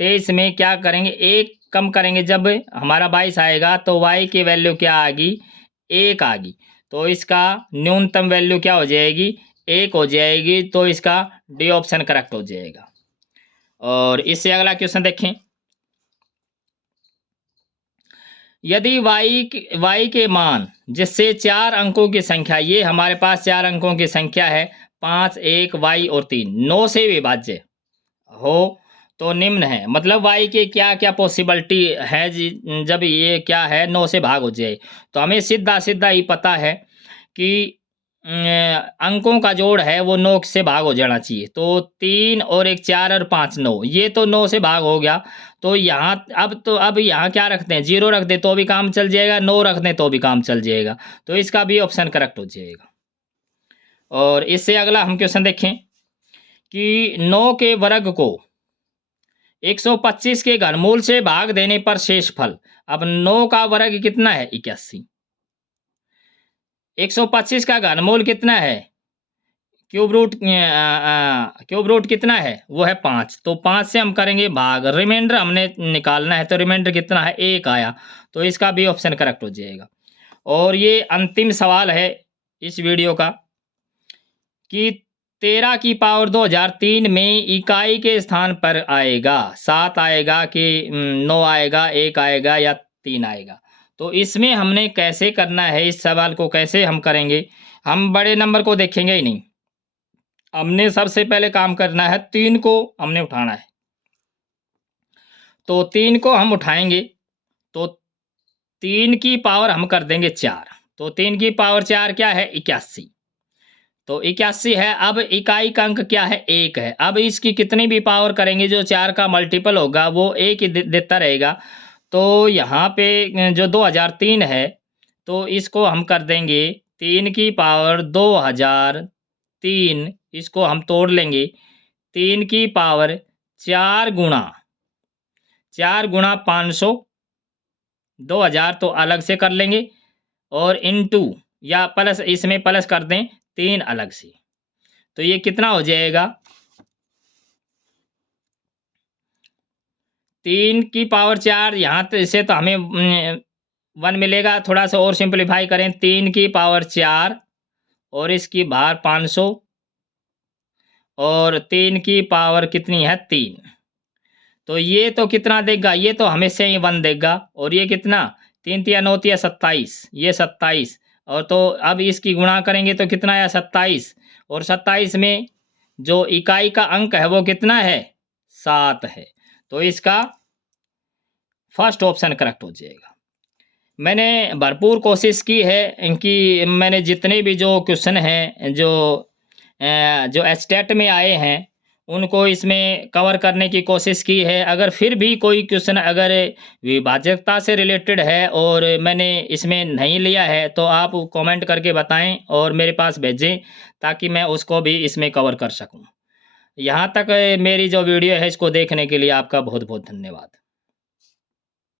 23 में क्या करेंगे, 1 कम करेंगे। जब हमारा 22 आएगा तो y की वैल्यू क्या आ गई, 1 आ गई। तो इसका न्यूनतम वैल्यू क्या हो जाएगी, 1 हो जाएगी। तो इसका डी ऑप्शन करेक्ट हो जाएगा। और इससे अगला क्वेश्चन देखें, यदि y के मान जिससे 4 अंकों की संख्या, ये हमारे पास 4 अंकों की संख्या है 5, 1, y और 3, 9 से विभाज्य हो तो निम्न है। मतलब y के क्या क्या पॉसिबिलिटी है जी, जब ये क्या है 9 से भाग हो जाए। तो हमें सीधा सीधा ही पता है कि अंकों का जोड़ है वो 9 से भाग हो जाना चाहिए। तो 3 और 1 4 और 5 9, ये तो 9 से भाग हो गया। तो यहाँ अब यहाँ क्या रखते हैं, 0 रख दे तो भी काम चल जाएगा, 9 रख दें तो भी काम चल जाएगा। तो इसका भी ऑप्शन करेक्ट हो जाएगा। और इससे अगला हम क्वेश्चन देखें कि 9 के वर्ग को 125 के घनमूल से भाग देने पर शेष फल। अब 9 का वर्ग कितना है, 81। 125 का घनमूल कितना है, क्यूब रूट कितना है, वो है 5। तो 5 से हम करेंगे भाग, रिमाइंडर हमने निकालना है। तो रिमाइंडर कितना है, 1 आया। तो इसका भी ऑप्शन करेक्ट हो जाएगा। और ये अंतिम सवाल है इस वीडियो का कि 13 की पावर 2003 में इकाई के स्थान पर आएगा 7 आएगा कि 9 आएगा, 1 आएगा या 3 आएगा। तो इसमें हमने कैसे करना है, इस सवाल को कैसे हम करेंगे, हम बड़े नंबर को देखेंगे ही नहीं। हमने सबसे पहले काम करना है 3 को हमने उठाना है। तो 3 को हम उठाएंगे तो 3 की पावर हम कर देंगे 4। तो 3 की पावर 4 क्या है, 81। तो 81 है। अब इकाई का अंक क्या है, 1 है। अब इसकी कितनी भी पावर करेंगे, जो 4 का मल्टीपल होगा वो 1 ही देता रहेगा। तो यहाँ पे जो 2003 है तो इसको हम कर देंगे 3 की पावर 2003, इसको हम तोड़ लेंगे। 3 की पावर 4 गुणा 500, 2000 तो अलग से कर लेंगे, और इनटू या प्लस, इसमें प्लस कर दें 3 अलग से। तो ये कितना हो जाएगा, 3 की पावर 4, यहाँ से तो हमें 1 मिलेगा। थोड़ा सा और सिंप्लीफाई करें, 3 की पावर 4 और इसकी बाहर 500 और 3 की पावर कितनी है, 3। तो ये तो कितना देगा, ये तो हमेशा ही 1 देगा। और ये कितना, 3 तिया 9 तिया 27, ये 27। और तो अब इसकी गुणा करेंगे तो कितना आया, 27। और 27 में जो इकाई का अंक है वो कितना है, 7 है। तो इसका फर्स्ट ऑप्शन करेक्ट हो जाएगा। मैंने भरपूर कोशिश की है कि मैंने जितने भी जो क्वेश्चन हैं जो एस्टेट में आए हैं उनको इसमें कवर करने की कोशिश की है। अगर फिर भी कोई क्वेश्चन अगर विभाज्यता से रिलेटेड है और मैंने इसमें नहीं लिया है तो आप कमेंट करके बताएं और मेरे पास भेजें ताकि मैं उसको भी इसमें कवर कर सकूं। यहाँ तक मेरी जो वीडियो है इसको देखने के लिए आपका बहुत बहुत धन्यवाद।